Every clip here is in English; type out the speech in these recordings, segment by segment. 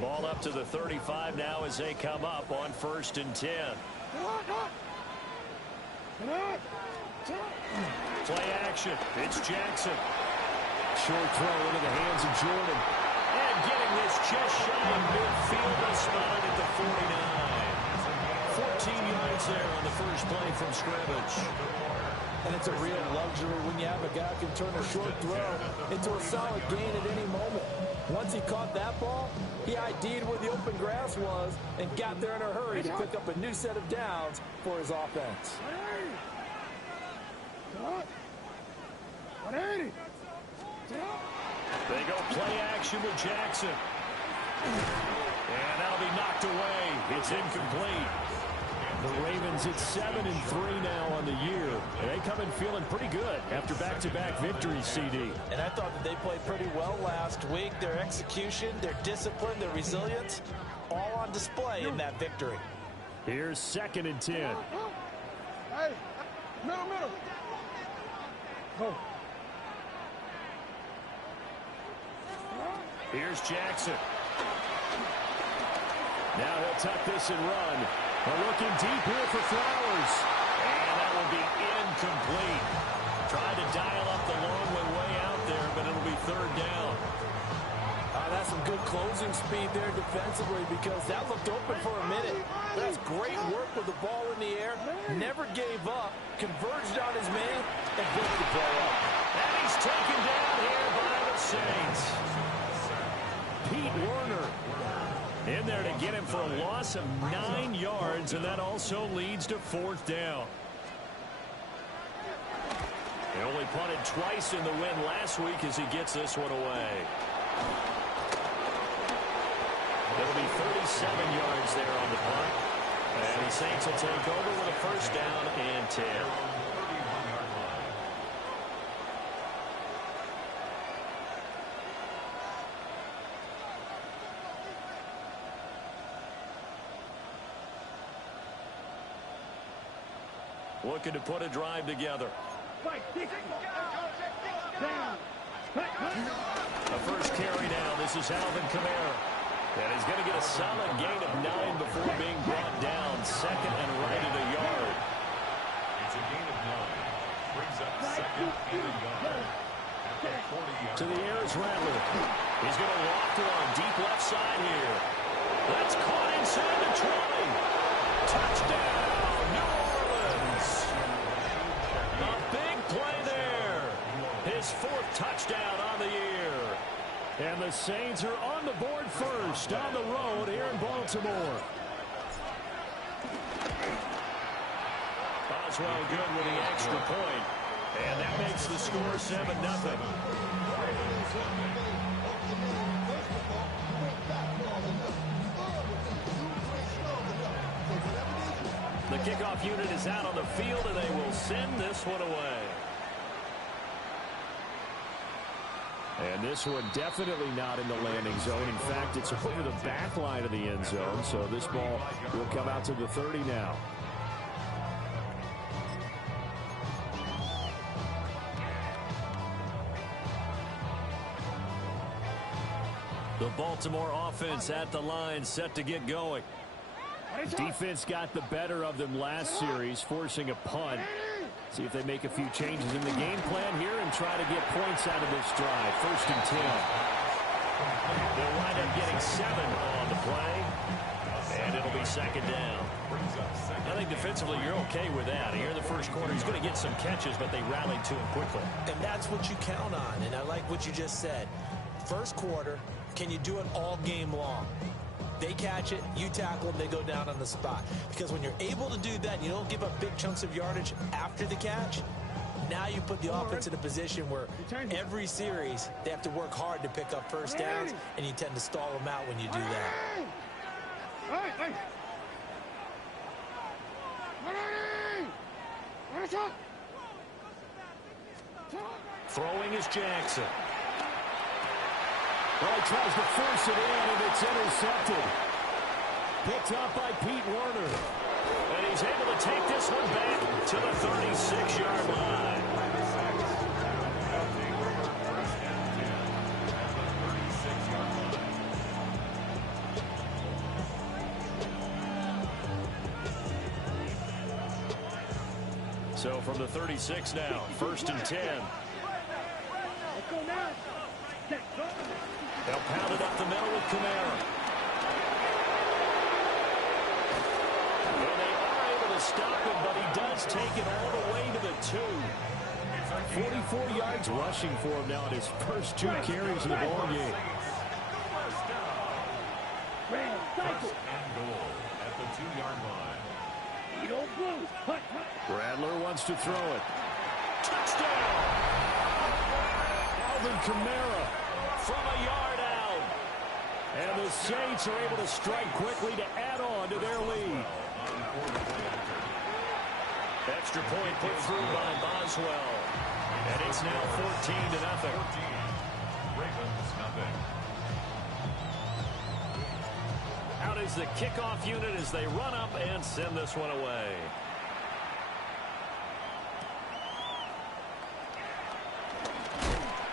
Ball up to the 35 now as they come up on 1st and 10. Play action. It's Jackson. Short throw into the hands of Jordan. And getting this just shy of midfield. They spotted at the 49. 14 yards there on the first play from scrimmage. And it's a real luxury when you have a guy who can turn a short throw into a solid gain at any moment. Once he caught that ball, he ID'd where the open grass was and got there in a hurry to pick up a new set of downs for his offense. They go play action with Jackson. And that'll be knocked away. It's incomplete. The Ravens at 7-3 now on the year. And they come in feeling pretty good after back-to-back victories, CD. And I thought that they played pretty well last week. Their execution, their discipline, their resilience, all on display in that victory. Here's 2nd and 10. Hey, middle. Go. Here's Jackson. Now he'll tuck this and run. They're looking deep here for Flowers. And that will be incomplete. Tried to dial up the long way out there, but it'll be 3rd down. That's some good closing speed there defensively because that looked open for a minute. That's great work with the ball in the air. Never gave up. Converged on his man and broke the play up. And he's taken down here by the Saints. Pete Werner in there to get him for a loss of 9 yards, and that also leads to 4th down. He only punted twice in the win last week as he gets this one away. It'll be 37 yards there on the punt. And the Saints will take over with a 1st down and 10. Looking to put a drive together. The first carry down. This is Alvin Kamara. And he's going to get a solid gain of 9 before being brought down. 2nd and right at a yard. It's a gain of 9. Brings up 2nd and a yard. To the air is Rattler. He's going to walk one deep left side here. That's caught inside the 20. Touchdown, New Orleans. A big play there. His 4th touchdown on the year. And the Saints are on the board first on the road here in Baltimore. Boswell good with the extra point. And that makes the score 7-0. The kickoff unit is out on the field, and they will send this one away. And this one definitely not in the landing zone. In fact, it's over the back line of the end zone, so this ball will come out to the 30 now. The Baltimore offense at the line, set to get going. Defense got the better of them last series, forcing a punt. See if they make a few changes in the game plan here and try to get points out of this drive. 1st and 10. They'll wind up getting 7 on the play, and it'll be 2nd down. I think defensively you're okay with that. Here in the first quarter, he's going to get some catches, but they rallied to him quickly. And that's what you count on, and I like what you just said. First quarter, can you do it all game long? They catch it, you tackle them, they go down on the spot. Because when you're able to do that, you don't give up big chunks of yardage after the catch. Now you put the offense in a position where every series they have to work hard to pick up first downs, and you tend to stall them out when you do that. Throwing is Jackson. Well, he tries to force it in, and it's intercepted. Picked up by Pete Werner. And he's able to take this one back to the 36-yard line. So from the 36 now, 1st and 10. They'll pound it up the middle with Kamara. And they are able to stop him, but he does take it all the way to the 2. 44 yards rushing for him now in his first 2 carries of the ball game. First and goal at the 2-yard line. Rattler wants to throw it. Touchdown! Alvin Kamara from a yard out. And the Saints are able to strike quickly to add on to their lead. Extra point put through by Boswell. And it's now 14-0. Ravens nothing. Out is the kickoff unit as they run up and send this one away.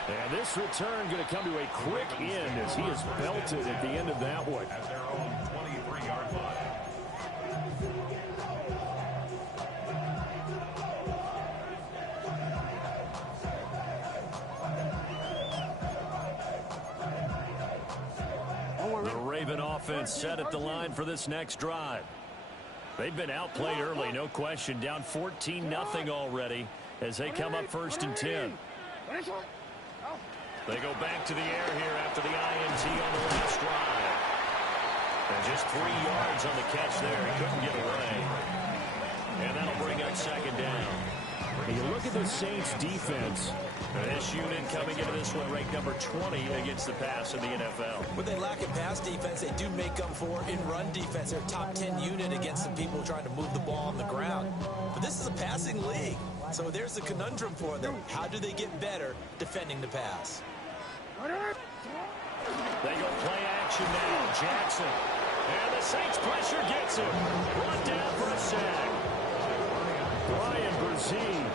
And this return going to come to a quick end as he is belted at the end of that one. At their own 23-yard line. The Raven offense set at the line for this next drive. They've been outplayed early, no question. Down 14-0 already as they come up 1st and 10. They go back to the air here after the INT on the last drive. And just 3 yards on the catch there. He couldn't get away. And that'll bring up 2nd down. You look at the Saints defense. This unit coming into this one ranked number 20 against the pass in the NFL. What they lack in pass defense, they do make up for in run defense. They're a top 10 unit against the people trying to move the ball on the ground. But this is a passing league. So there's the conundrum for them. How do they get better defending the pass? They go play action now. Jackson. And the Saints pressure gets him. Brought down for a sack. Brian Brzee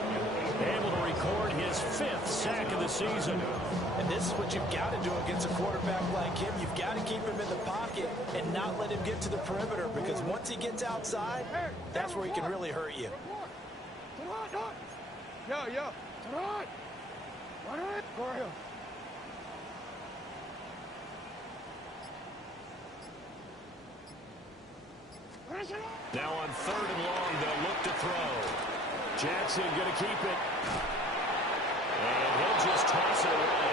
able to record his 5th sack of the season. And this is what you've got to do against a quarterback like him. You've got to keep him in the pocket and not let him get to the perimeter, because once he gets outside, that's where he can really hurt you. Yeah. Go ahead. Now on 3rd and long, they'll look to throw. Jackson going to keep it. And he'll just toss it away.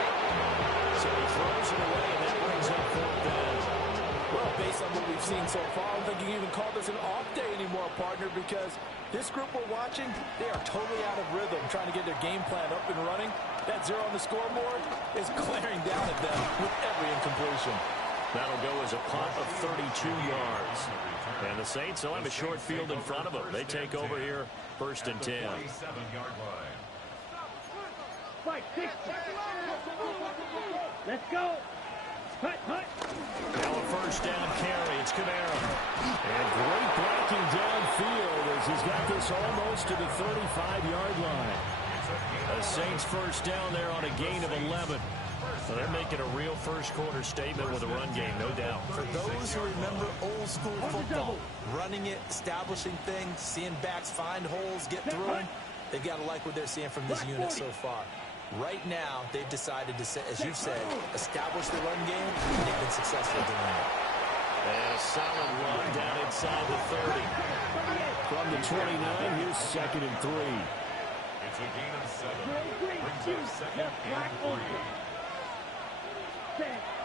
So he throws it away, and that brings up 4th down. Well, based on what we've seen so far, I don't think you can even call this an off day anymore, partner, because this group we're watching, they are totally out of rhythm, trying to get their game plan up and running. That 0 on the scoreboard is glaring down at them with every incompletion. That'll go as a punt of 32 yards. And the Saints will have a short field in front of them. They take over here, 1st and 10. 27-yard line. Let's go. Now a 1st down carry. It's Kamara. And great blocking downfield as he's got this almost to the 35-yard line. The Saints 1st down there on a gain of 11. So they're making a real first-quarter statement with a run game, no doubt. For those who remember old-school football, running it, establishing things, seeing backs find holes, get through them, they've got to like what they're seeing from this unit so far. Right now, they've decided to, as you've said, establish the run game, and they've been successful doing it. And a solid run down inside the 30. From the 29, here's 2nd and 3. It's a gain of 7. Brings up 2nd and 3.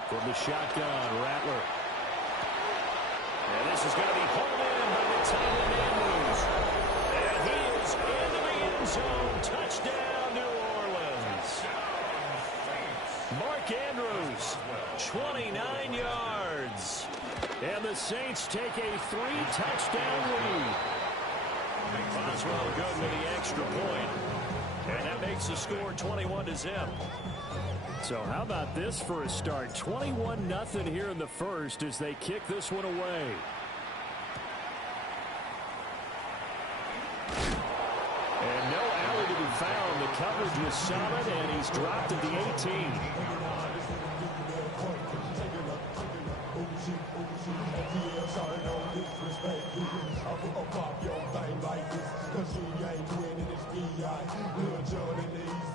From the shotgun, Rattler. And this is going to be pulled in by the tight end Andrews. And he is into the end zone. Touchdown, New Orleans. Mark Andrews, 29 yards. And the Saints take a 3-touchdown lead. Boswell good with the extra point. And that makes It's the score 21-0. So how about this for a start? 21-0 here in the first as they kick this one away. And no alley to be found. The coverage was solid, and he's dropped at the 18.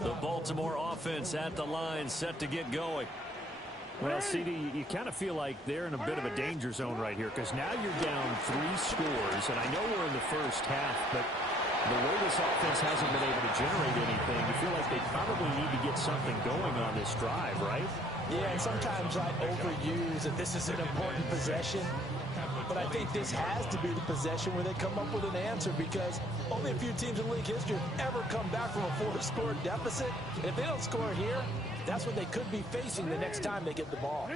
The Baltimore offense at the line, set to get going. Well, CD, you kind of feel like they're in a bit of a danger zone right here because now you're down 3 scores, and I know we're in the first half, but the way this offense hasn't been able to generate anything, you feel like they probably need to get something going on this drive, right? Yeah, and sometimes I overuse that this is an important possession. But I think this has to be the possession where they come up with an answer because only a few teams in league history have ever come back from a 4-score deficit. And if they don't score here, that's what they could be facing the next time they get the ball.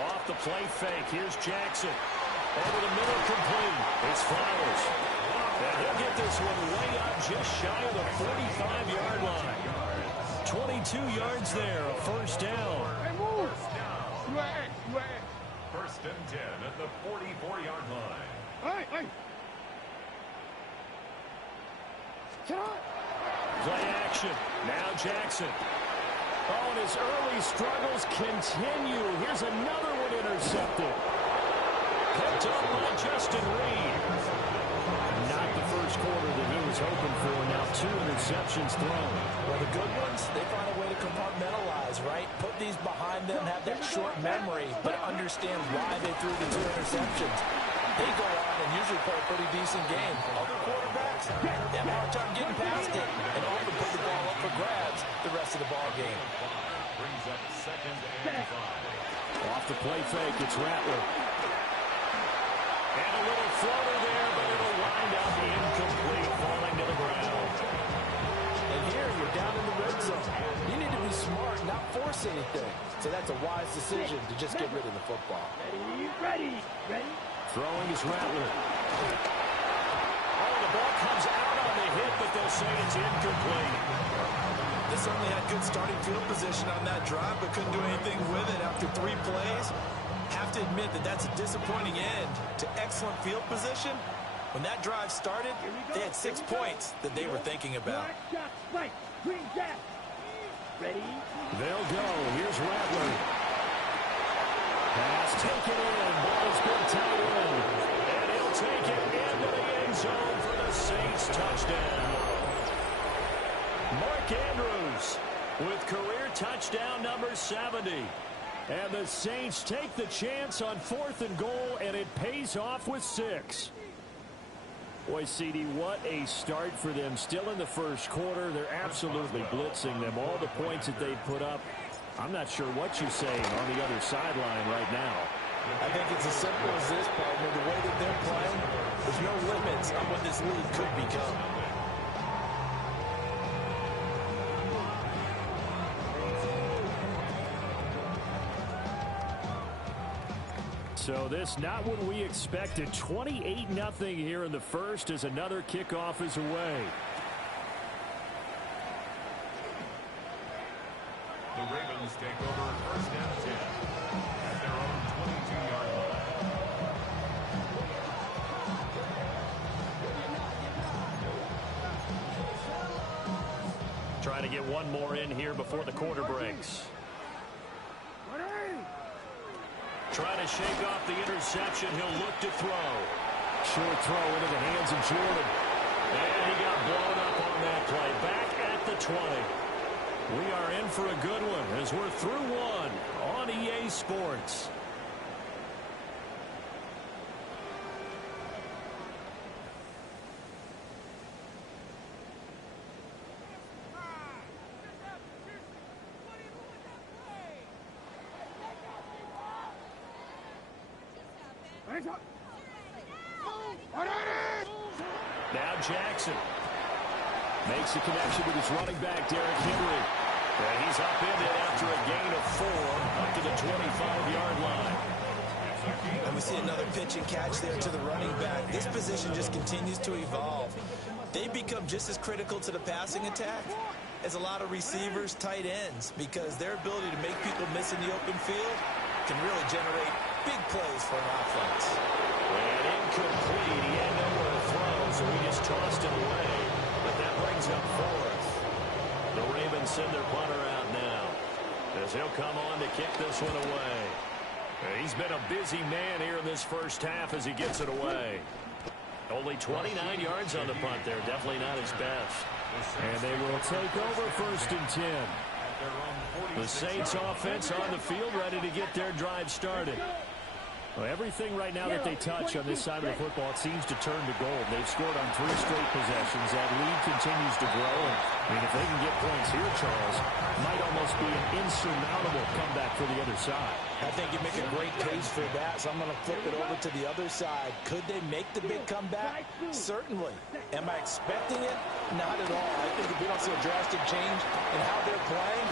Off the play fake, here's Jackson. Over the middle, complete. It's Flowers. And he'll get this one way up just shy of the 45-yard line. 22 yards there, a first down. First and 10 at the 44-yard line. Play action. Now Jackson. Oh, and his early struggles continue. Here's another one intercepted. Picked up by Justin Reed. Not the first quarter that he was hoping for. Now 2 interceptions thrown. Well, the good ones, they find a way to compartmentalize, right? Put these behind them, have that short memory, but understand why they threw the 2 interceptions. They go on and usually play a pretty decent game. Other quarterbacks, they have a hard time getting past it and often put the ball up for grabs the rest of the ball game. Brings up second and 5. Off the play fake, it's Rattler. And a little floater there, but it'll wind up incomplete, falling to the ground. And here you're down in the red zone. You need to be smart, not force anything. So that's a wise decision to just get rid of the football. Ready. Throwing is Rattler. Oh, the ball comes out on the hit, but they'll say it's incomplete. They certainly had good starting field position on that drive, but couldn't do anything with it after 3 plays. Have to admit that that's a disappointing end to excellent field position. When that drive started, they had 6 points that they were thinking about. Ready? They'll go. Here's Rattler. Pass taken in. Ball's been tied in. And he'll take it into the end zone for the Saints touchdown. Mark Andrews with career touchdown number 70. And the Saints take the chance on 4th and goal, and it pays off with 6. Boy, CD, what a start for them. Still in the first quarter. They're absolutely blitzing them. All the points that they've put up, I'm not sure what you're saying on the other sideline right now. I think it's as simple as this, partner. The way that they're playing, there's no limits on what this league could become. So this not what we expected. 28-0 here in the first as another kickoff is away. The Ravens take over first and 10 at their own 22-yard line. Trying to get one more in here before the quarter breaks. Trying to shake off the interception. He'll look to throw. Short throw into the hands of Jordan. And he got blown up on that play. Back at the 20. We are in for a good one as we're through one on EA Sports. Now Jackson makes the connection with his running back, Derrick Henry. And he's up in it after a gain of 4 up to the 25-yard line. And we see another pitch and catch there to the running back. This position just continues to evolve. They become just as critical to the passing attack as a lot of receivers, tight ends, because their ability to make people miss in the open field can really generate big plays for an offense. And incomplete. He had nowhere to throw, so he just tossed it away. But that brings up fourth. The Ravens send their punter out now, as he'll come on to kick this one away. He's been a busy man here in this first half as he gets it away. Only 29 yards on the punt there. Definitely not his best. And they will take over 1st and 10. The Saints offense on the field, ready to get their drive started. Well, everything right now that they touch on this side of the football, it seems to turn to gold. They've scored on 3 straight possessions. That lead continues to grow. And, I mean, if they can get points here, Charles, it might almost be an insurmountable comeback for the other side. I think you make a great case for that, so I'm going to flip it over to the other side. Could they make the big comeback? Certainly. Am I expecting it? Not at all. I think if we don't see a drastic change in how they're playing,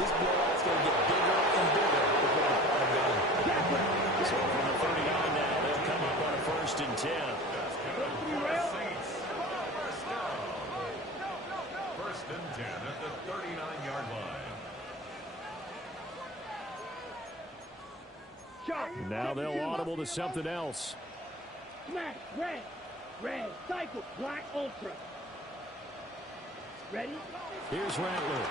this blowout's going to get bigger and bigger before the final game. So from the 39 now, they'll come up on a 1st and 10. First and 10 at the 39-yard line. Now they'll audible to something else. Smash, red, cycle, black, ultra. Ready? Here's Rattler.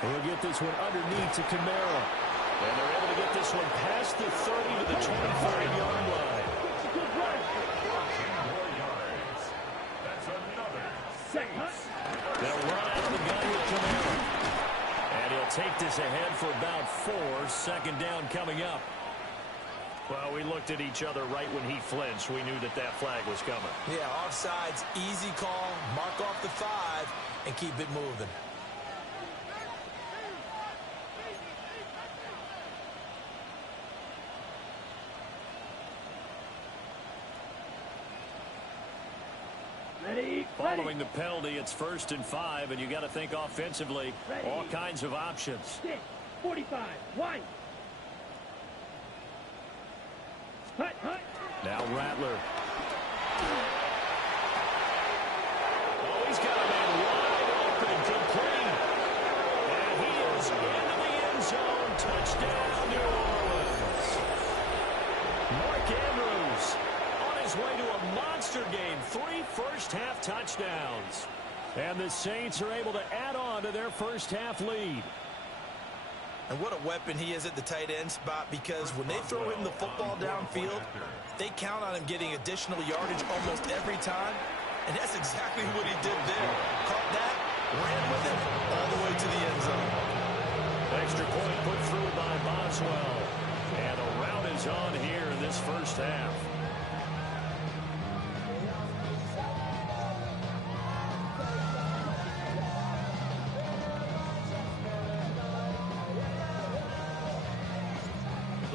He'll get this one underneath to Kamara. And they're able to get this one past the 30 to the 25-yard line. 10 more yards. That's another. They'll run out of the gun with Kamara. And he'll take this ahead for about 4. 2nd down coming up. Well, we looked at each other right when he flinched. We knew that that flag was coming. Yeah, offsides, easy call, mark off the 5, and keep it moving. Ready? Following the penalty, it's 1st and 5, and you got to think offensively, all kinds of options. 45, 1. Hut. Now Rattler. Oh, he's got a man wide open, complete. And he is into the end zone. Touchdown, New Orleans. Mark Andrews on his way to a monster game. 3 first-half touchdowns. And the Saints are able to add on to their first-half lead. And what a weapon he is at the tight end spot, because when they throw him the football downfield, they count on him getting additional yardage almost every time. And that's exactly what he did there. Caught that, ran with it, all the way to the end zone. Extra point put through by Boswell. And a rout is on here in this first half.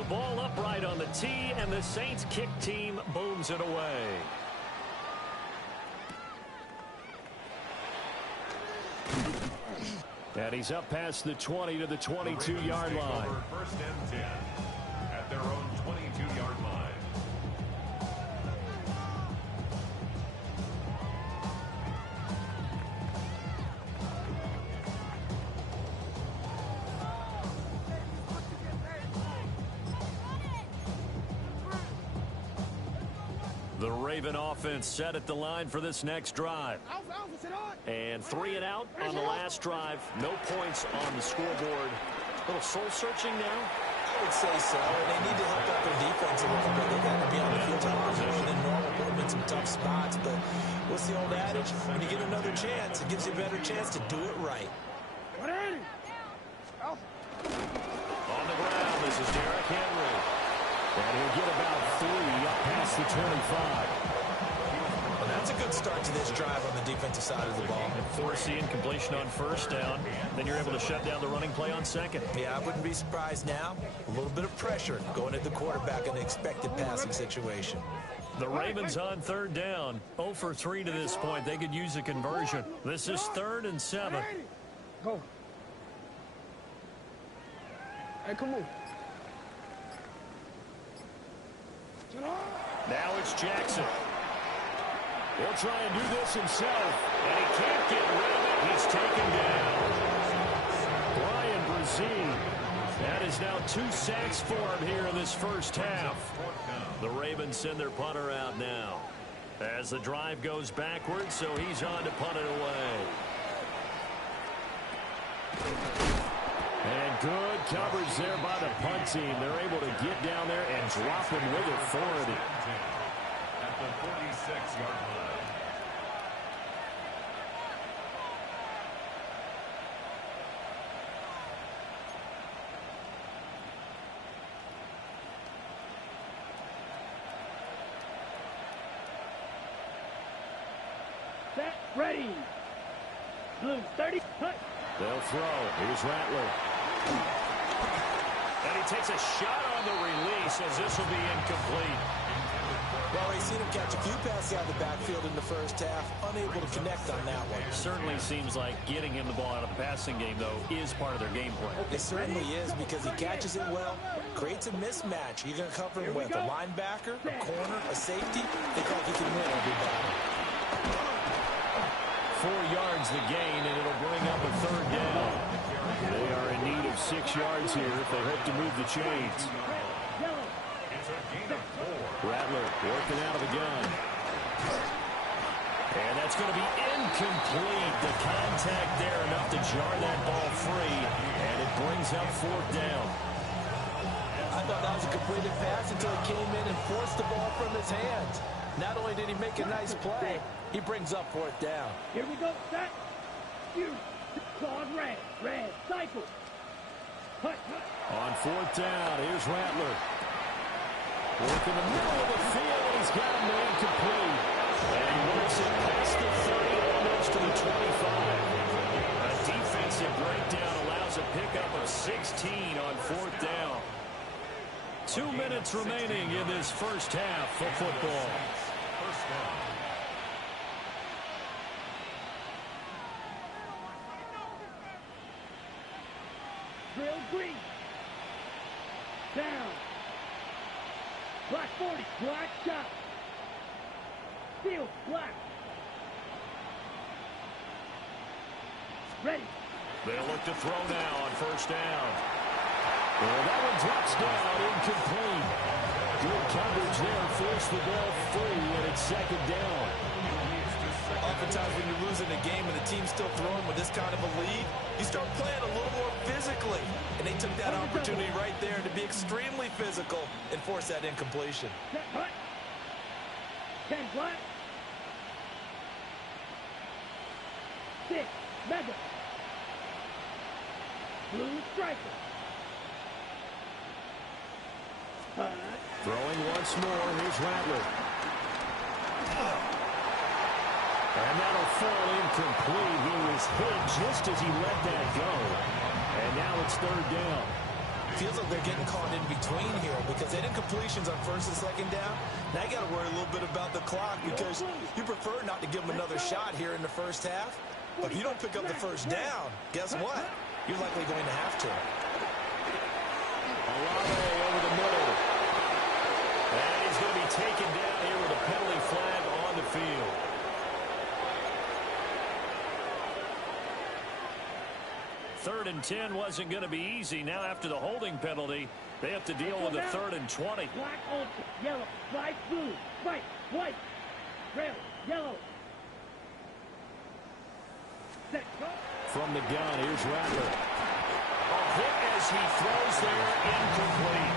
Ball upright on the tee, and the Saints kick team booms it away. And he's up past the 20 to the 22-yard line. 1st and 10 at their own 22-yard line. The Raven offense set at the line for this next drive. And 3 and out on the last drive. No points on the scoreboard. A little soul-searching now. I would say so. They need to help out their defense a little bit. They got to be on the field a lot more than normal. Put them in some tough spots. But what's the old adage? When you get another chance, it gives you a better chance to do it right. On the ground, this is Derrick Henry. And he'll get about 3 up past the 25. Well, that's a good start to this drive on the defensive side of the ball. And forcing completion on 1st down. Then you're able to shut down the running play on 2nd. Yeah, I wouldn't be surprised now. A little bit of pressure going at the quarterback in an expected passing situation. The Ravens on 3rd down. 0 for 3 to this point. They could use a conversion. This is 3rd and 7. Go. Hey, come on. Now it's Jackson. He'll try and do this himself, and he can't get rid of it. He's taken down. Bryan Bresee. That is now 2 sacks for him here in this first half. The Ravens send their punter out now as the drive goes backwards, so he's on to punt it away. And good coverage there by the punt team. They're able to get down there and drop him with authority. At the 46-yard line. Set, ready. Blue 30. Cut. They'll throw. Here's Rattler. And he takes a shot on the release as this will be incomplete. Well, we've seen him catch a few passes out of the backfield in the first half, unable to connect on that one. Certainly seems like getting him the ball out of the passing game, though, is part of their game plan. It certainly is because he catches it well, creates a mismatch. You're going to cover him with a linebacker, a corner, a safety. They think he can win every battle. 4 yards the gain, and it'll bring up a third down. They are in need of 6 yards here if they hope to move the chains. Rattler working out of the gun. And that's going to be incomplete. The contact there enough to jar that ball free, and it brings up 4th down. I thought that was a completed pass until he came in and forced the ball from his hands. Not only did he make a nice play, he brings up 4th down. Here we go. Set. You. Claude red. Red. Cycle. Cut. On 4th down, here's Rattler. Work in the middle of the field. He's got him to incomplete. And he works it past the 30, almost to the 25. A defensive breakdown allows a pickup of 16 on 4th down. 2 minutes remaining in this first half of football. First down. Drill green. Down. Black 40. Black shot. Steel. Black. Ready. They'll look to throw now on 1st down. Well, that one drops down, incomplete. Good coverage there, forced the ball free, and it's 2nd down. Oftentimes when you're losing a game and the team's still throwing with this kind of a lead, you start playing a little more physically. And they took that opportunity right there to be extremely physical and force that incompletion. Set. Cut. 10 black. 6. Mega. Blue striker. Throwing once more, here's Rattler. And that'll fall incomplete. He was hit just as he let that go. And now it's 3rd down. Feels like they're getting caught in between here because they did completions on 1st and 2nd down. Now you got to worry a little bit about the clock because you prefer not to give them another shot here in the first half. But if you don't pick up the 1st down, guess what? You're likely going to have to. Olave over the middle. And he's going to be taken down here with a penalty flag on the field. Third and 10 wasn't going to be easy. Now after the holding penalty, they have to deal with a 3rd and 20. Black, ultra, yellow, light blue, white, white, red, yellow. Set. Cut. From the gun, here's Rattler. A hit as he throws there, incomplete.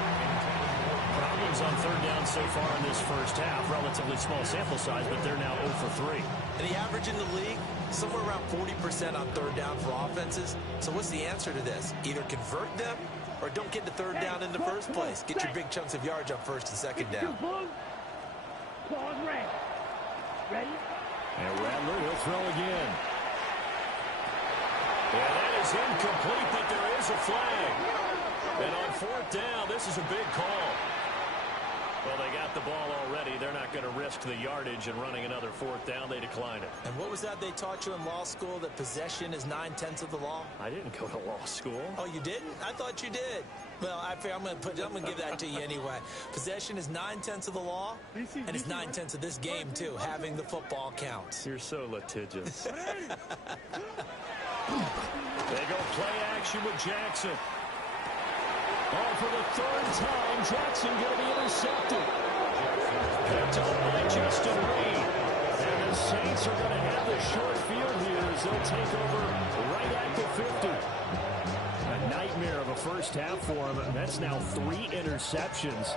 Problems on 3rd down so far in this first half. Relatively small sample size, but they're now 0 for 3. And the average in the league, somewhere around 40% on 3rd down for offenses. So what's the answer to this? Either convert them or don't get the 3rd down in the first place. Get your big chunks of yards on 1st and 2nd down. Blue. Claude red. Ready? And Rattler will throw again. Yeah, that is incomplete, but there is a flag. And on 4th down, this is a big call. Well, they got the ball already. They're not going to risk the yardage and running another 4th down. They decline it. And what was that they taught you in law school, that possession is 9/10 of the law? I didn't go to law school. Oh, you didn't? I thought you did. Well, I'm going to give that to you anyway. Possession is 9/10 of the law, and it's 9/10 of this game, too. Having the football counts. You're so litigious. They go play action with Jackson. Oh, for the 3rd time, Jackson going to be intercepted. Picked up by Justin Reed. And the Saints are going to have the short field here as they'll take over right at the 50. A nightmare of a first half for him. That's now 3 interceptions.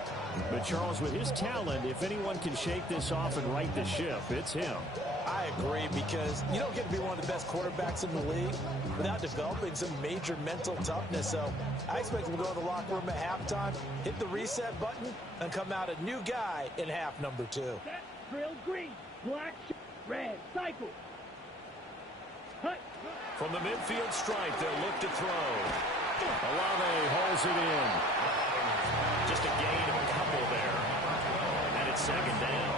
But Charles, with his talent, if anyone can shake this off and right the ship, it's him. I agree, because you don't get to be one of the best quarterbacks in the league without developing some major mental toughness. So I expect him to go to the locker room at halftime, hit the reset button, and come out a new guy in half number 2. Set, drill, green, black, red, cycle. Hut. From the midfield stripe, they'll look to throw. Olave holds it in. Just a gain of a couple there. And it's 2nd down.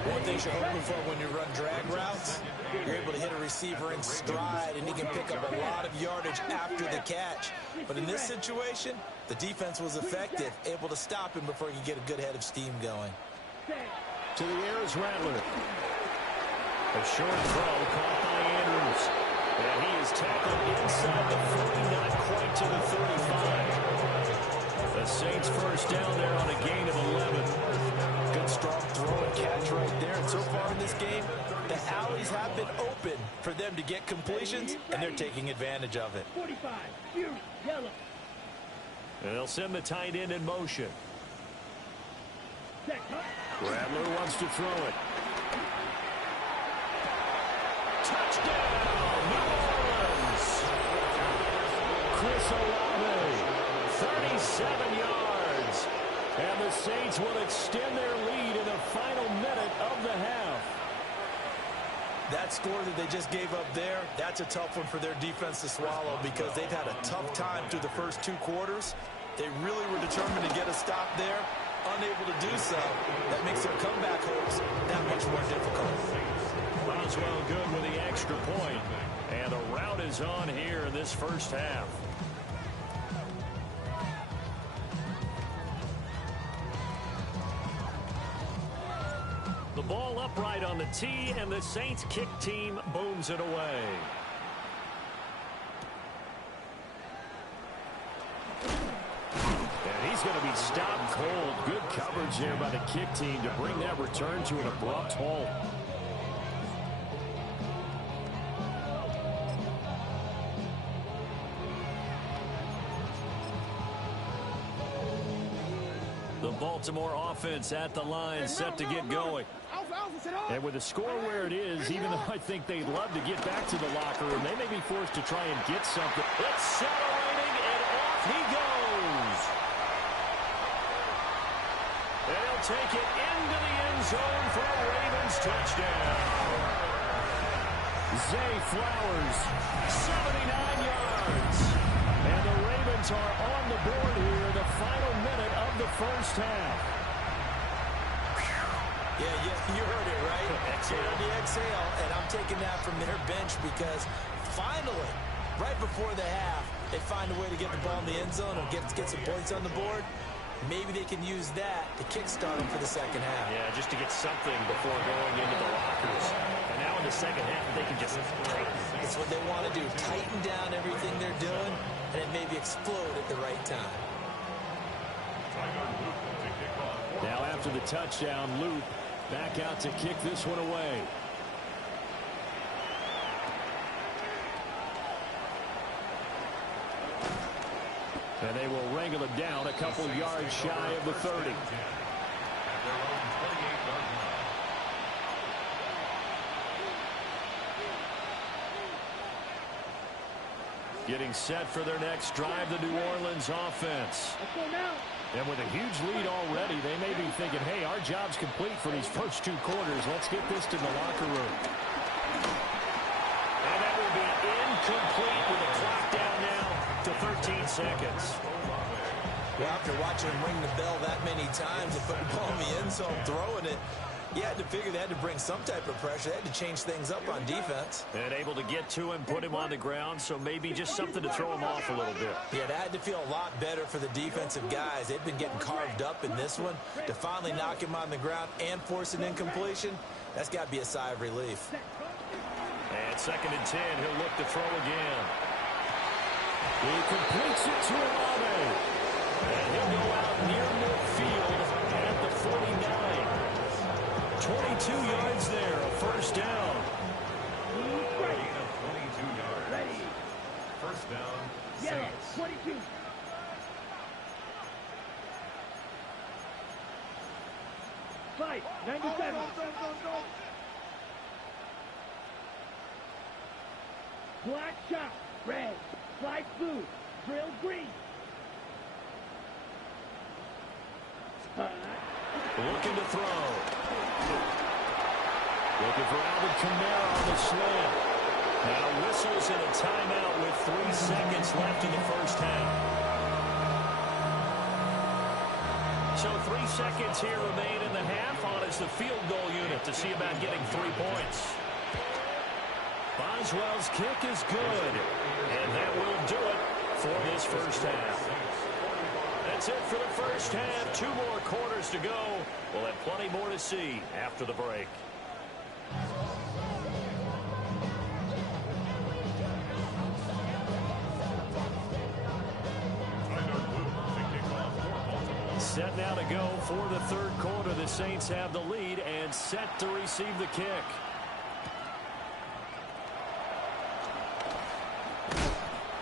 One thing you're hoping for when you run drag routes, you're able to hit a receiver in stride, and he can pick up a lot of yardage after the catch. But in this situation, the defense was effective, able to stop him before he could get a good head of steam going. To the air is Rattler. A short throw caught by Andrews. And he is tackled inside the 40, not quite to the 35. The Saints 1st down there on a gain of 11. Good strong throw and catch right there. And so far in this game, the alleys have been open for them to get completions, and they're taking advantage of it. 45, Fury, yellow. And they'll send the tight end in motion. Set, hut. Rattler wants to throw it. Touchdown, New Orleans! Chris Olave, 37 yards. And the Saints will extend their lead in the final minute of the half. That score that they just gave up there, that's a tough one for their defense to swallow, because they've had a tough time through the first 2 quarters. They really were determined to get a stop there, unable to do so. That makes their comeback hopes that much more difficult. Boswell good with the extra point. And the rout is on here in this first half. The ball upright on the tee, and the Saints kick team booms it away. And he's going to be stopped cold. Good coverage there by the kick team to bring that return to an abrupt halt. The Baltimore offense at the line, set to get going. And with the score where it is, even though I think they'd love to get back to the locker room, they may be forced to try and get something. Accelerating, and off he goes. And he'll take it into the end zone for a Ravens touchdown. Zay Flowers, 79 yards. And the Ravens are on the board here in the final minute of the first half. Yeah, you heard it, right? Exhale. The exhale, and I'm taking that from their bench, because finally, right before the half, they find a way to get the ball in the end zone and get some points on the board. Maybe they can use that to kickstart them for the second half. Yeah, just to get something before going into the lockers. And now in the second half, they can just tighten. It's what they want to do, tighten down everything they're doing, and it maybe explode at the right time. Now after the touchdown, Luke back out to kick this one away. And they will wrangle him down a couple yards shy of the 30. Getting set for their next drive, the New Orleans offense. Let's go now. And with a huge lead already, they may be thinking, hey, our job's complete for these first 2 quarters. Let's get this to the locker room. And that will be incomplete with the clock down now to 13 seconds. Well, after watching him ring the bell that many times and putting the ball in the end zone, throwing it, you had to figure they had to bring some type of pressure. They had to change things up on defense. And able to get to him, put him on the ground, so maybe just something to throw him off a little bit. Yeah, that had to feel a lot better for the defensive guys. They've been getting carved up in this one. To finally knock him on the ground and force an incompletion, that's got to be a sigh of relief. And 2nd and 10, he'll look to throw again. He completes it to Olave. And he'll go out near midfield at the 49. 22 yards there, a first down. Gain of 22 yards. Ready. First down, Yellow, Saints. 22. Fight, 97. Black shot, red. Flight blue, drill green. Looking to throw. Looking for Alvin Kamara on the slant. Now whistles in a timeout with 3 seconds left in the first half. So 3 seconds here remain in the half on as the field goal unit to see about getting 3 points. Boswell's kick is good, and that will do it for this first half. That's it for the first half. 2 more quarters to go. We'll have plenty more to see after the break. Set now to go for the third quarter. The Saints have the lead and set to receive the kick.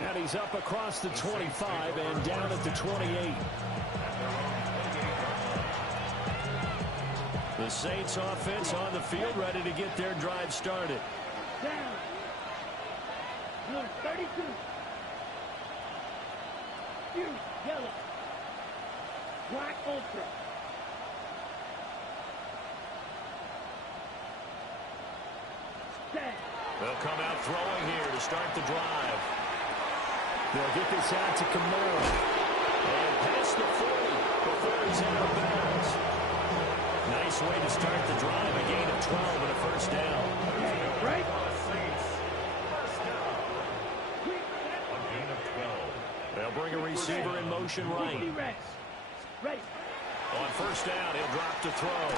And he's up across the 25 and down at the 28. The Saints offense on the field, ready to get their drive started. Down. Number 32. Hughes, yellow. Black ultra. Set. They'll come out throwing here to start the drive. They'll get this out to Kamara. And past the 40 before he's out of bounds. Nice way to start the drive. A gain of 12 and a first down. Right? Saints. First down. A gain of 12. They'll bring a receiver in motion right. Ready. On first down, he'll drop to throw.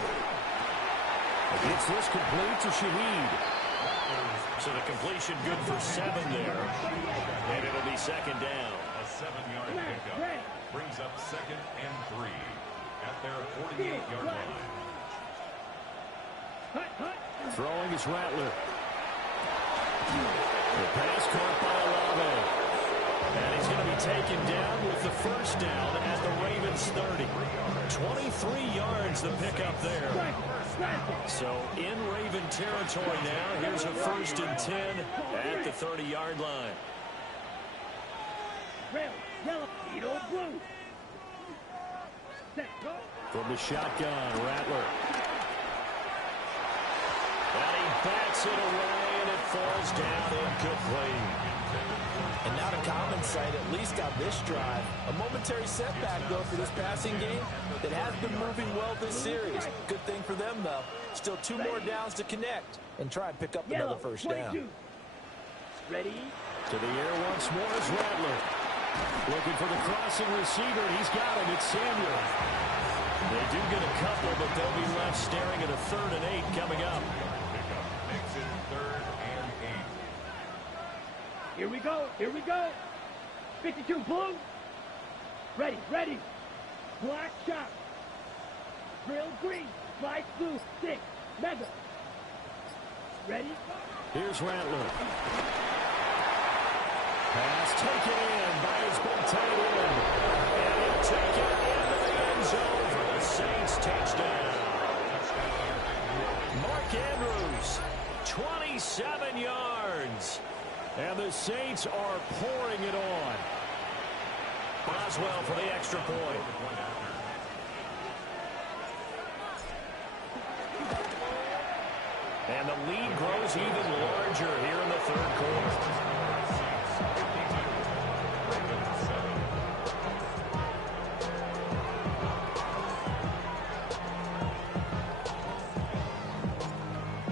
Gets this complete to Shaheed. So the completion good for 7 there. And it'll be second down. A 7-yard pickup. Brings up 2nd and 3 at their 48-yard line. Throwing is Rattler. The pass caught by Olave. And he's going to be taken down with the first down at the Ravens 30. 23 yards the pickup there. So in Raven territory now. Here's a 1st and 10 at the 30-yard line. Red, yellow, Edo blue. Set, go. From the shotgun, Rattler. And he bats it away, and it falls down incomplete. And not a common sight, at least on this drive. A momentary setback, though, for this passing game that has been moving well this series. Good thing for them, though. Still 2 more downs to connect and try and pick up another first down. Ready? To the air once more is Rattler. Looking for the crossing receiver. He's got him. It's Samuel. They do get a couple, but they'll be left staring at a 3rd and 8 coming up. Pickup makes it 3rd and 8. Here we go. Here we go. 52 blue. Ready. Ready. Black shot. Drill green. Light blue. 6. Mega. Ready? Here's Rattler. Pass taken in by his big tight end. And he'll take it into the end zone for the Saints touchdown. Mark Andrews, 27 yards. And the Saints are pouring it on. Boswell for the extra point. And the lead grows even larger here in the 3rd quarter.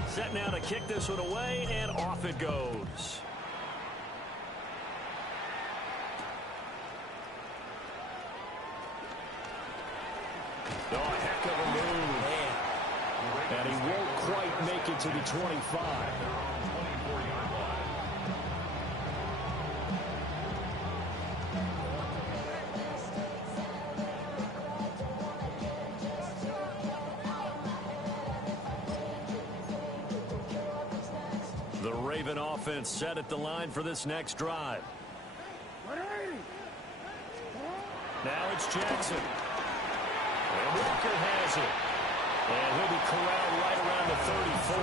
Set now to kick this one away, and off it goes. Oh, a heck of a move. And he won't quite make it to the 25. The Raven offense set at the line for this next drive. Now it's Jackson. And Walker has it. And he'll be corralled right around the 34.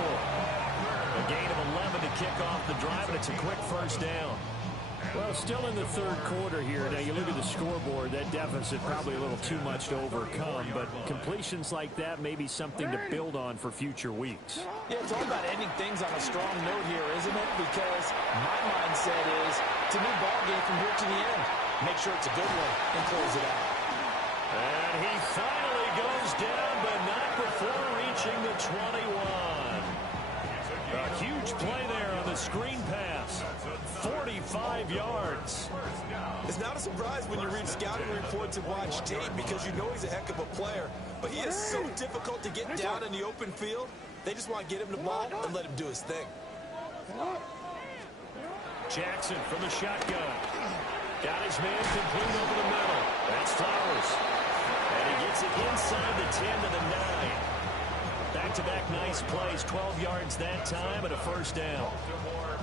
A gain of 11 to kick off the drive, and it's a quick first down. Well, still in the third quarter here. Now, you look at the scoreboard, that deficit probably a little too much to overcome, but completions like that may be something to build on for future weeks. Yeah, it's all about ending things on a strong note here, isn't it? Because my mindset is it's a new ball game from here to the end. Make sure it's a good one and close it out. And he finally goes down, but not before reaching the 21. A huge play there on the screen pass. 45 yards. It's not a surprise when you read scouting reports and watch tape because you know he's a heck of a player. But he is so difficult to get down in the open field. They just want to get him the ball and let him do his thing. Jackson from the shotgun. Got his man complete over the middle. That's Flowers. And he gets it inside the 10 to the 9. Back-to-back nice plays, 12 yards that time and a first down.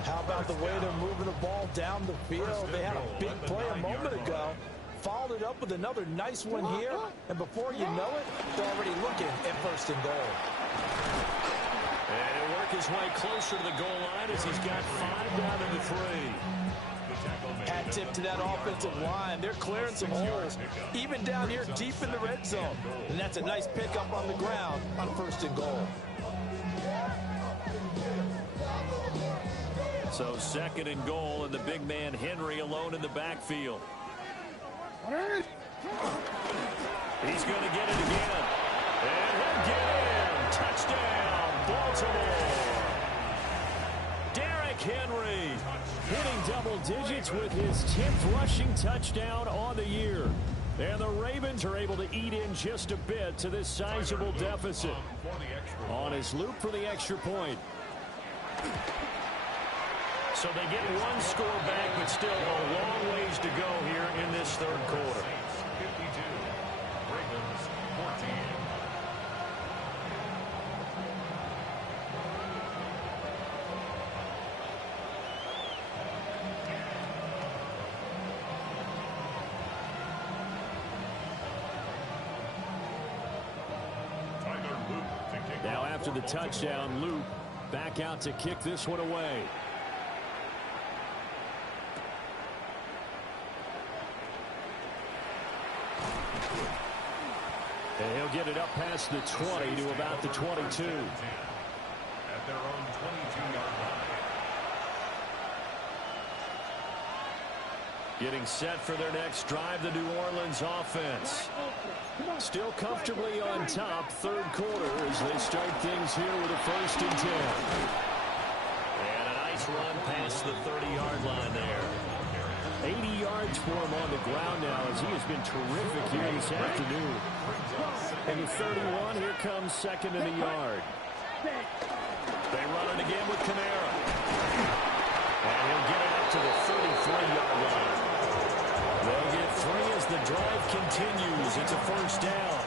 How about the way they're moving the ball down the field? They had a big play a moment ago. Followed it up with another nice one here. And before you know it, they're already looking at first and goal. And he'll work his way closer to the goal line as he's got 5 down to the 3. Hat tip to that offensive line. They're clearing some holes, even down here deep in the red zone. And that's a nice pickup on the ground on first and goal. So second and goal, and the big man Henry alone in the backfield. He's going to get it again. And he'll get in. Touchdown, Baltimore. Derrick Henry hitting double digits with his 10th rushing touchdown on the year. And the Ravens are able to eat in just a bit to this sizable deficit. On his loop for the extra point. So they get one score back, but still a long ways to go here in this third quarter. 52, Ravens 14. Now after the touchdown, Luke back out to kick this one away. And he'll get it up past the 20 to about the 22. At their own 22-yard line. Getting set for their next drive, the New Orleans offense. Still comfortably on top, third quarter, as they start things here with a 1st and 10. And a nice run past the 30-yard line there. 80 yards for him on the ground now, as he has been terrific here this afternoon. And the 31, here comes second and a yard. They run it again with Kamara. And he'll get it up to the 33-yard line. They'll get 3 as the drive continues. It's a first down.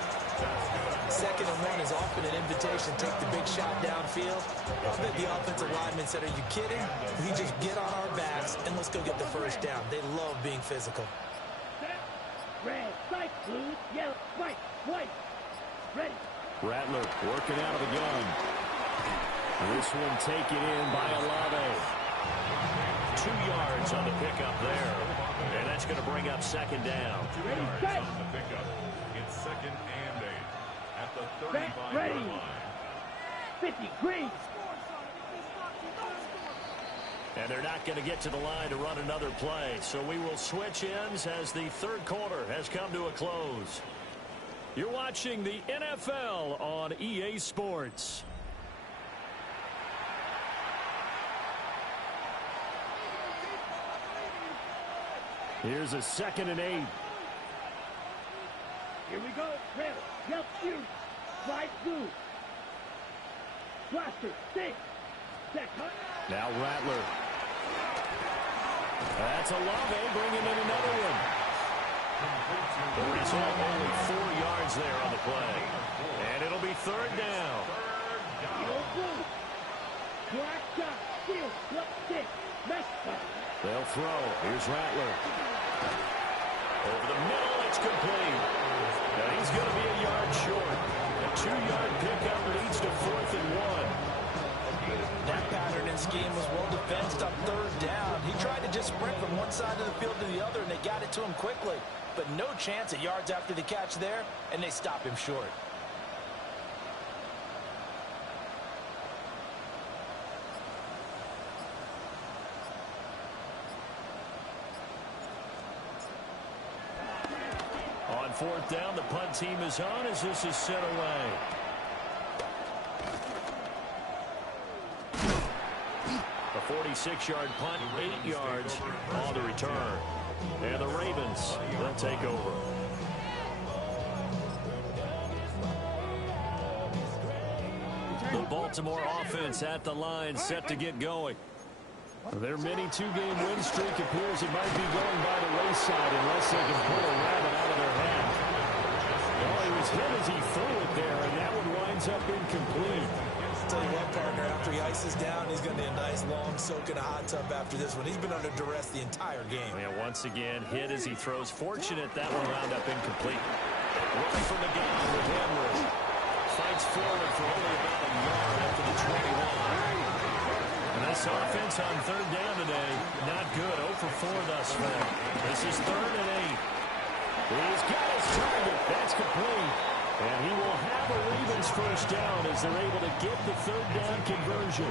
2nd and 1 is often an invitation to take the big shot downfield. I think the offensive lineman said, "Are you kidding? We just get on our backs and let's go get the first down." They love being physical. Red, white, blue, yellow, white, white. Ready. Rattler working out of the gun. This one taken in by Olave. 2 yards on the pickup there. And that's going to bring up second down. 2 yards on the pickup. It's 2nd and 8 at the 35-yard line. 50, green. And they're not going to get to the line to run another play. So we will switch ends as the third quarter has come to a close. You're watching the NFL on EA Sports. Here's a 2nd and 8. Here we go. Red. Yep, shoot. Slide through. Blaster. Stick. Set. Cut. Now Rattler. That's Olave bringing in another one. He's only 4 yards there on the play. And it'll be 3rd down. Black shot. Steal. Flip stick. Mesh. They'll throw. Here's Rattler. Over the middle, it's complete. Now he's going to be a yard short. A 2-yard pickup leads to 4th and 1. That pattern and scheme was well defensed on 3rd down. He tried to just sprint from one side of the field to the other, and they got it to him quickly. But no chance at yards after the catch there, and they stop him short. On 4th down, the punt team is on as this is sent away. A 46-yard punt, 8 yards on the return. And the Ravens, they'll take over. The Baltimore offense at the line, set to get going. Their mini 2-game win streak appears it might be going by the wayside unless they can pull a rabbit out of their hat. Well, he was hit as he threw it there, and that one winds up incomplete. Tell you what, partner, after he ices down, he's going to need a nice long soak in a hot tub after this one. He's been under duress the entire game. And once again, hit as he throws. Fortunate that one wound up incomplete. Running from the gun with Henry. Fights forward for only about a yard after the 21. And this offense on 3rd down today, not good. 0 for 4 thus far. This is 3rd and 8. He's got his target. That's complete. And he will have a Ravens first down as they're able to get the 3rd down conversion.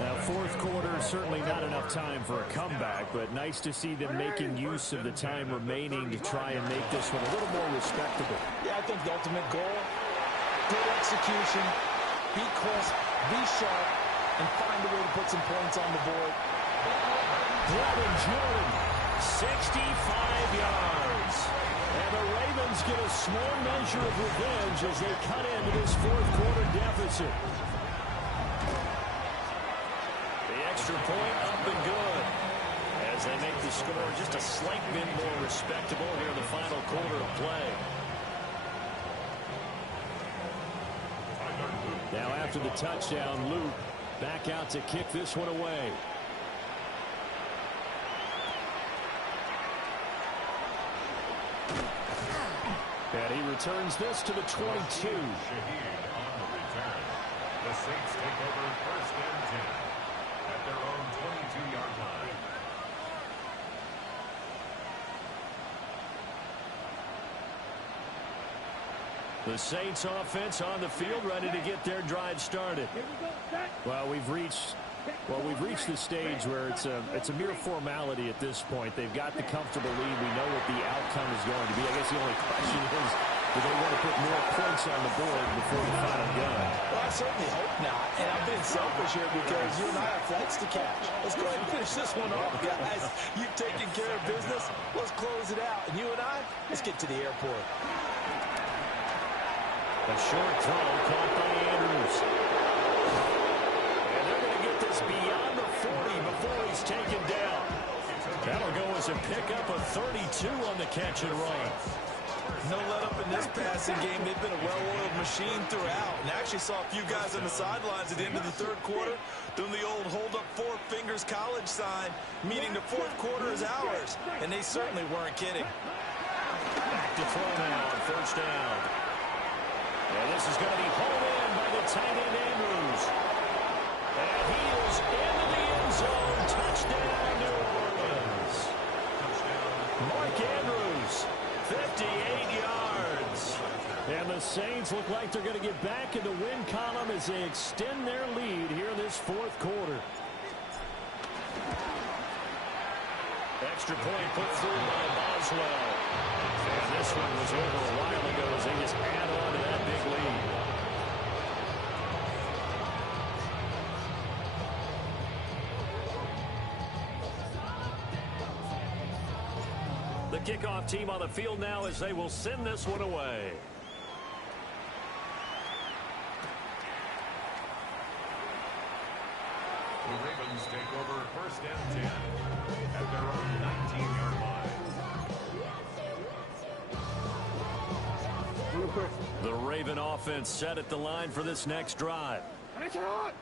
Now, 4th quarter, certainly not enough time for a comeback, but nice to see them making use of the time remaining to try and make this one a little more respectable. Yeah, I think the ultimate goal, good execution, be crisp, be sharp, and find a way to put some points on the board. Brevin Jordan, 65 yards. And the Ravens get a small measure of revenge as they cut into this 4th quarter deficit. The extra point up and good as they make the score just a slight bit more respectable here in the final quarter of play. Now after the touchdown, Luke back out to kick this one away. And he returns this to the 22. Shaheed on the return. The Saints take over 1st and 10 at their own 22-yard line. The Saints offense on the field, ready to get their drive started. Well, we've reached the stage where it's a mere formality at this point. They've got the comfortable lead. We know what the outcome is going to be. I guess the only question is, do they want to put more points on the board before the final gun? Well, I certainly hope not. And I'm being selfish here because you and I have flights to catch. Let's go ahead and finish this one off, guys. You've taken care of business. Let's close it out. And you and I, let's get to the airport. A short throw caught by Andrews. And they're going to get this beyond the 40 before he's taken down. That'll go as a pickup of 32 on the catch and run. No let up in this passing game. They've been a well-oiled machine throughout. And actually saw a few guys on the sidelines at the end of the 3rd quarter doing the old hold up 4 fingers college sign, meaning the 4th quarter is ours. And they certainly weren't kidding. Back to throw now on 1st down. And this is going to be hauled in by the tight end Andrews. And he is into the end zone. Touchdown, New Orleans. Mark Andrews, 58 yards. And the Saints look like they're going to get back in the win column as they extend their lead here in this 4th quarter. Extra point put through by Boswell. And this one was over a while ago as they just add on to that big lead. kickoff team on the field now as they will send this one away. The Ravens take over first and 10 at their own 19-yard line. The Raven offense set at the line for this next drive.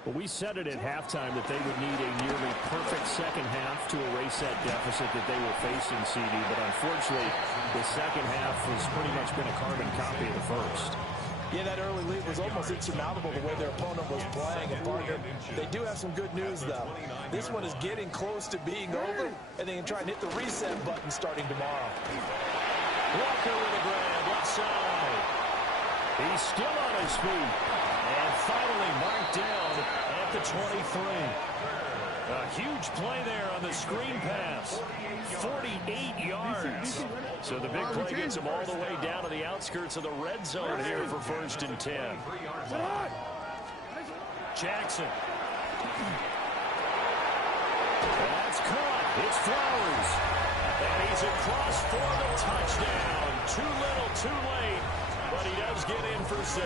Well, we said it at halftime that they would need a nearly perfect second half to erase that deficit that they were facing, CD. But unfortunately, the second half has pretty much been a carbon copy of the first. Yeah, that early lead was almost insurmountable the way their opponent was playing. And partner, they do have some good news, though. This one is getting close to being over, and they can try and hit the reset button starting tomorrow. Walker with a grab, left side. He's still on his feet. And finally marked down at the 23. A huge play there on the screen pass. 48 yards. So the big play gets him all the way down to the outskirts of the red zone here for first and 10. Jackson. That's caught. It's Flowers. And he's across for the touchdown. Too little, too late. But he does get in for 6.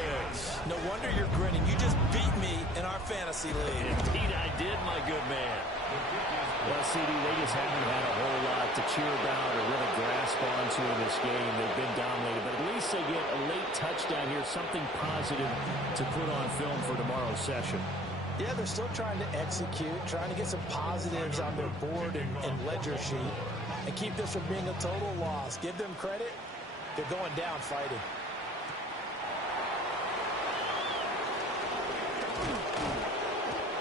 No wonder you're grinning. You just beat me in our fantasy league. Indeed I did, my good man. Well, CD, they just haven't had a whole lot to cheer about or really grasp onto in this game. They've been dominated, but at least they get a late touchdown here, something positive to put on film for tomorrow's session. Yeah, they're still trying to execute, trying to get some positives on their board and ledger sheet, and keep this from being a total loss. Give them credit. They're going down fighting.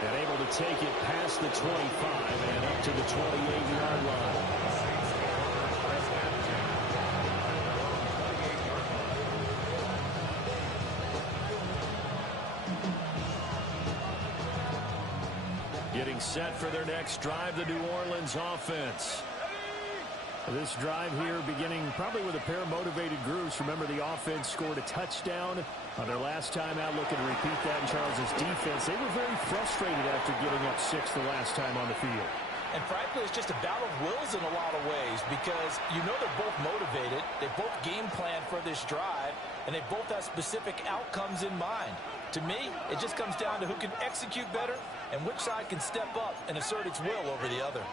And able to take it past the 25 and up to the 28-yard line. Getting set for their next drive, the New Orleans offense. This drive here beginning probably with a pair of motivated groups. Remember, the offense scored a touchdown on their last time out, looking to repeat that in Charles' defense. They were very frustrated after getting up 6 the last time on the field. And frankly, it's just a battle of wills in a lot of ways because you know they're both motivated. They both game plan for this drive, and they both have specific outcomes in mind. To me, it just comes down to who can execute better and which side can step up and assert its will over the other.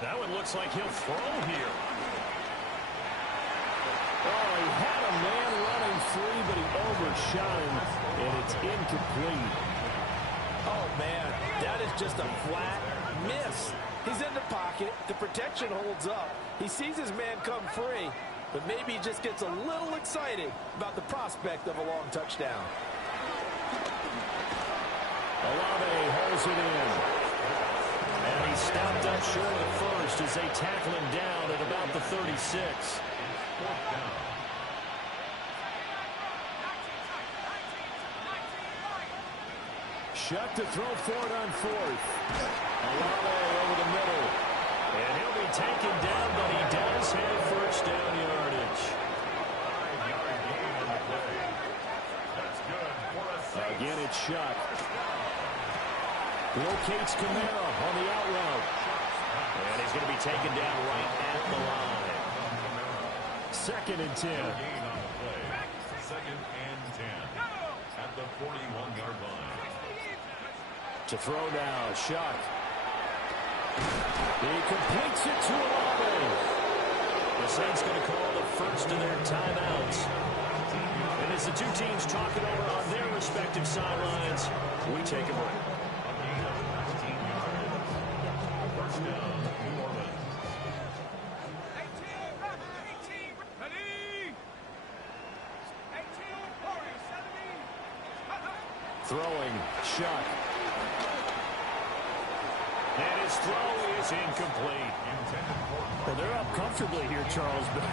That one looks like he'll throw here. Oh, he had a man running free, but he overshot him, and it's incomplete. Oh, man, that is just a flat miss. He's in the pocket. The protection holds up. He sees his man come free, but maybe he just gets a little excited about the prospect of a long touchdown. Olave holds it in. And he stopped up short at first as they tackle him down at about the 36. Shuck to throw for it on 4th. Olave over the middle. And he'll be taken down, but he does have first down yardage. 5-yard gain on the play. That's good for a 6. Again, it's Shuck. Locates Kamara on the out route. And he's going to be taken down right at the line. 2nd and 10. Gain on the play. 2nd and 10 at the 41-yard line. To throw now, Shuck. He completes it to Olave. The Saints going to call the first of their timeouts. And as the two teams talk it over on their respective sidelines, we take a break. First down, New Orleans. Throwing, Shuck. And his throw is incomplete. Well, they're up comfortably here, Charles, but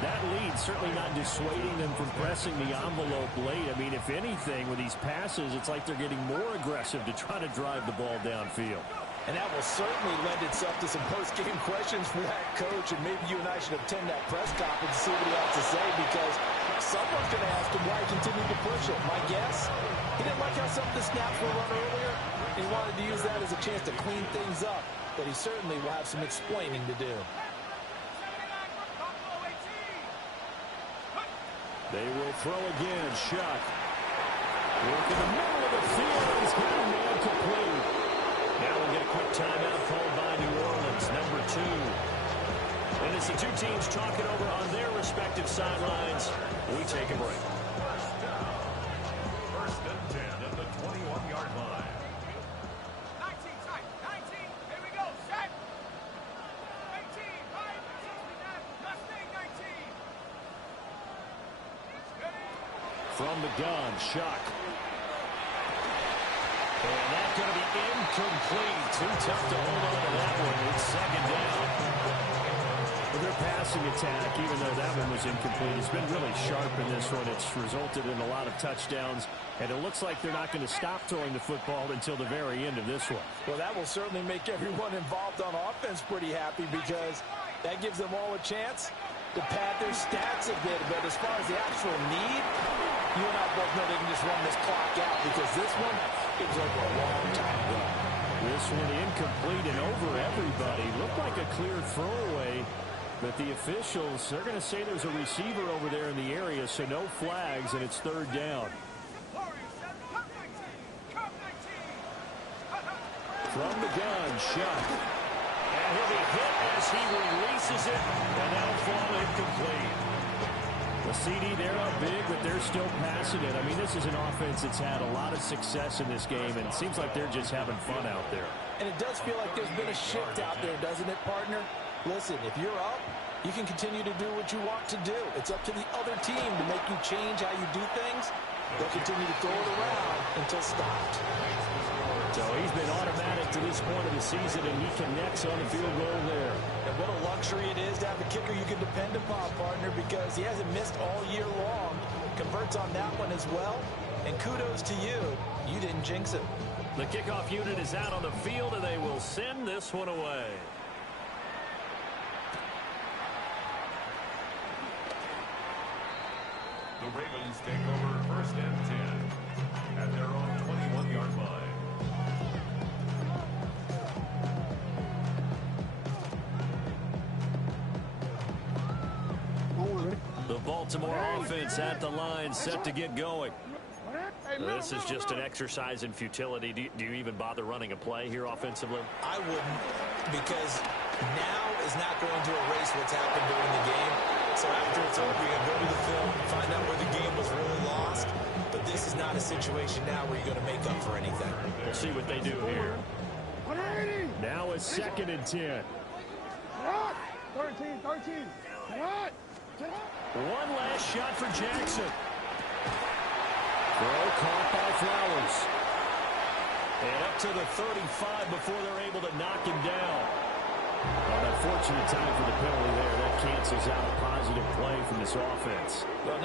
that lead certainly not dissuading them from pressing the envelope late. I mean, if anything, with these passes, it's like they're getting more aggressive to try to drive the ball downfield. And that will certainly lend itself to some post-game questions for that coach, and maybe you and I should attend that press conference and see what he has to say, because someone's going to ask him why he continued to push it. My guess, he didn't like how some of the snaps were run earlier. He wanted to use that as a chance to clean things up, but he certainly will have some explaining to do. They will throw again. Shuck. Work in the middle of the field. He's got a man complete. Now we'll get a quick timeout called by New Orleans, number 2. And as the two teams talk it over on their respective sidelines, we take a break. First and 10 at the 21-yard line. 19, tight, 19, here we go, set. 18, 5, 69, Mustang 19. From the gun, Shuck. And that's going to be incomplete. Too tough to hold on to that one. It's second down. Well, their passing attack, even though that one was incomplete, has been really sharp in this one. It's resulted in a lot of touchdowns, and it looks like they're not going to stop throwing the football until the very end of this one. Well, that will certainly make everyone involved on offense pretty happy, because that gives them all a chance to pad their stats a bit. But as far as the actual need, you and I both know they can just run this clock out, because this one, it was over a long time ago. This one incomplete and over everybody. Looked like a clear throwaway, but the officials, they're going to say there's a receiver over there in the area, so no flags, and it's third down. From the gun, Shuck. And he'll be hit as he releases it, and that'll fall incomplete. The CD, they're up big, but they're still passing it. I mean, this is an offense that's had a lot of success in this game, and it seems like they're just having fun out there. And it does feel like there's been a shift out there, doesn't it, partner? Listen, if you're up, you can continue to do what you want to do. It's up to the other team to make you change how you do things. They'll continue to throw it around until stopped. So he's been automatic to this point of the season, and he connects on the field goal there. And what a luxury it is to have a kicker you can depend upon, partner, because he hasn't missed all year long. Converts on that one as well. And kudos to you. You didn't jinx him. The kickoff unit is out on the field, and they will send this one away. The Ravens take over first and 10 at their own 21-yard line. The Baltimore offense at the line, set to get going. This is just an exercise in futility. Do you even bother running a play here offensively? I wouldn't, because now is not going to erase what's happened during the game. So after it's over, you're going to go to the film, find out where the game was really lost. But this is not a situation now where you're going to make up for anything. We'll see what they do here. Now it's second and 10. 13. One last shot for Jackson. Throw caught by Flowers. And up to the 35 before they're able to knock him down. Well, unfortunate time for the penalty there. That cancels out a positive play from this offense. Well, now